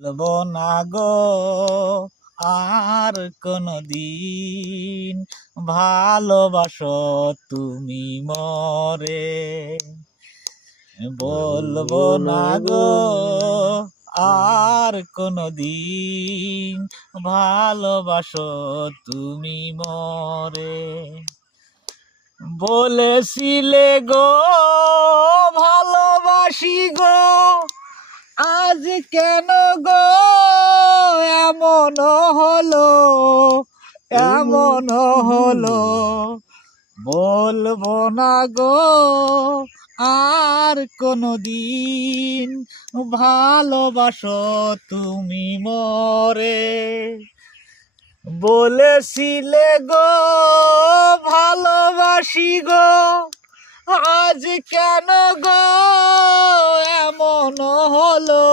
বলবো না গো আর কোনদিন, ভালোবাসো তুমি মরে। বলবো না গো আর কোনদিন, ভালোবাসো তুমি মরে। বলেছিলে গো ভালোবাসি গো, আজ কেন গো এমন হলো, এমন হলো। বলবো না গো আর কোনদিন, ভালোবাসো তুমি মরে। বলেছিলে গো ভালোবাসি গো, আজ কেন গো এমন হলো,